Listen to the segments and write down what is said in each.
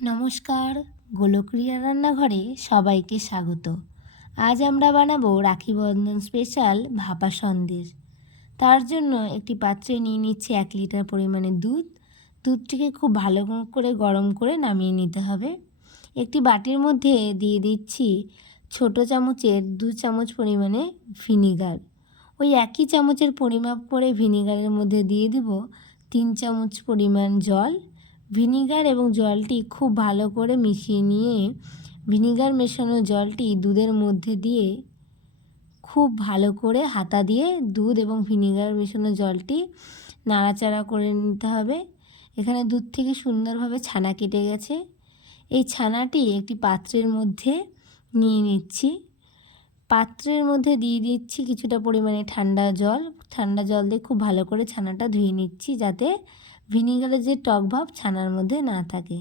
নমস্কার, গোলক্রিয়া রান্নাঘরে সবাইকে স্বাগত। আজ আমরা বানাবো রাখি বন্ধন স্পেশাল ভাপা সন্দেশ। তার জন্য একটি পাত্রে নিয়ে নিচ্ছি 1 লিটার পরিমাণে দুধ। দুধটিকে খুব ভালো করে গরম করে নামিয়ে নিতে হবে। একটি বাটির মধ্যে দিয়ে দিচ্ছি ছোট চামচের 2 চামচ পরিমাণে ভিনিগার। ওই একই চামচের পরিমাপ করে ভিনিগারের মধ্যে দিয়ে দেব 3 চামচ পরিমাণ জল। ভিনিগার এবং জলটি খুব ভালো করে মিশিয়ে নিয়ে ভিনিগার মেশানো জলটি দুধের মধ্যে দিয়ে খুব ভালো করে হাতা দিয়ে দুধ এবং ভিনিগার মেশানো জলটি নাড়াচাড়া করে নিতে হবে। এখানে দুধ থেকে সুন্দরভাবে ছানা কেটে গেছে। এই ছানাটি একটি পাত্রের মধ্যে নিয়ে নিচ্ছি। পাত্রের মধ্যে দিয়ে দিচ্ছি কিছুটা পরিমাণে ঠান্ডা জল। ঠান্ডা জল দিয়ে খুব ভালো করে ছানাটা ধুয়ে নিচ্ছি, যাতে ভিনিগারের যে টক ভাব ছানার মধ্যে না থাকে।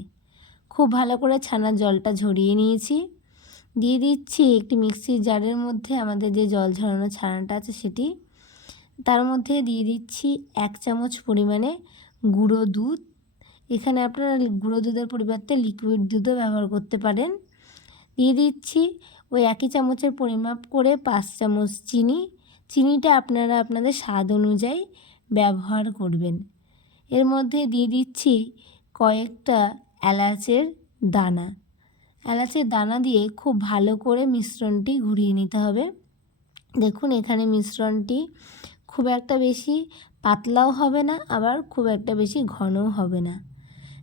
খুব ভালো করে ছানার জলটা ঝরিয়ে নিয়েছি। দিয়ে দিচ্ছি একটি মিক্সির জারের মধ্যে আমাদের যে জল ঝরানো ছানাটা আছে সেটি। তার মধ্যে দিয়ে দিচ্ছি 1 চামচ পরিমাণে গুঁড়ো দুধ। এখানে আপনারা গুঁড়ো দুধের পরিবর্তে লিকুইড দুধও ব্যবহার করতে পারেন। দিয়ে দিচ্ছি ওই একই চামচের পরিমাপ করে 5 চামচ চিনি। চিনিটা আপনারা আপনাদের স্বাদ অনুযায়ী ব্যবহার করবেন। এর মধ্যে দিয়ে দিচ্ছি কয়েকটা এলাচের দানা। এলাচের দানা দিয়ে খুব ভালো করে মিশ্রণটি ঘুরিয়ে নিতে হবে। দেখুন, এখানে মিশ্রণটি খুব একটা বেশি পাতলাও হবে না, আবার খুব একটা বেশি ঘনও হবে না।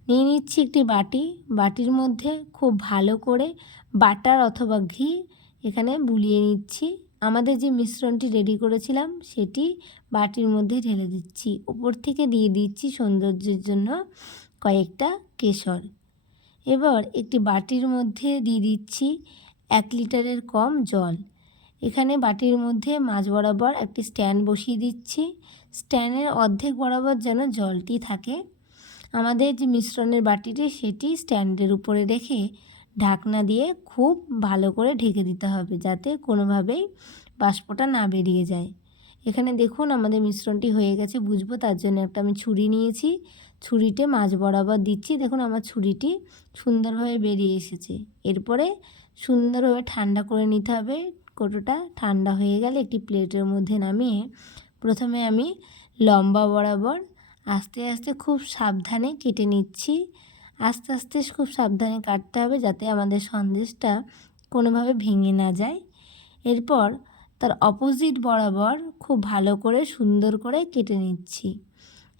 নিয়ে নিচ্ছি একটি বাটি। বাটির মধ্যে খুব ভালো করে বাটার অথবা ঘি এখানে বুলিয়ে নিচ্ছি। আমাদের যে মিশ্রণটি রেডি করেছিলাম সেটি বাটির মধ্যে ঢেলে দিচ্ছি। উপর থেকে দিয়ে দিচ্ছি সৌন্দর্যের জন্য কয়েকটা কেশর। এবার একটি বাটির মধ্যে দিয়ে দিচ্ছি 1 লিটারের কম জল। এখানে বাটির মধ্যে মাঝ বরাবর একটি স্ট্যান্ড বসিয়ে দিচ্ছি। স্ট্যান্ডের অর্ধেক বরাবর যেন জলটি থাকে। আমাদের যে মিশ্রণের বাটিটি সেটি স্ট্যান্ডের উপরে রেখে ঢাকনা দিয়ে খুব ভালো করে ঢেকে দিতে হবে, যাতে কোনোভাবেই বাষ্পটা না বেরিয়ে যায়। এখানে দেখুন আমাদের মিশ্রণটি হয়ে গেছে বুঝবো, তার জন্য একটা আমি ছুরি নিয়েছি। ছুরিতে মাঝ বরাবর দিচ্ছি। দেখুন আমার ছুরিটি সুন্দরভাবে বেরিয়ে এসেছে। এরপরে সুন্দরভাবে ঠান্ডা করে নিতে হবে। কৌটোটা ঠান্ডা হয়ে গেলে একটি প্লেটের মধ্যে নামিয়ে প্রথমে আমি লম্বা বরাবর আস্তে আস্তে খুব সাবধানে কেটে নিচ্ছি। আস্তে আস্তে খুব সাবধানে কাটতে হবে, যাতে আমাদের সন্দেশটা কোনোভাবে ভেঙে না যায়। এরপর তার অপোজিট বরাবর খুব ভালো করে সুন্দর করে কেটে নিচ্ছি।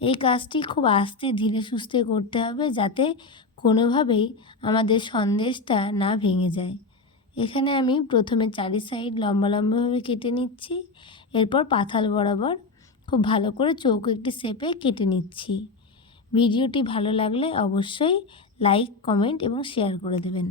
এই কাজটি খুব আস্তে ধীরে সুস্থে করতে হবে, যাতে কোনোভাবেই আমাদের সন্দেশটা না ভেঙে যায়। এখানে আমি প্রথমে 4 সাইড লম্বা লম্বাভাবে কেটে নিচ্ছি। এরপর পাতাল বরাবর খুব ভালো করে চৌকো একটি শেপে কেটে নিচ্ছি। ভিডিওটি ভালো লাগলে অবশ্যই লাইক, কমেন্ট এবং শেয়ার করে দেবেন।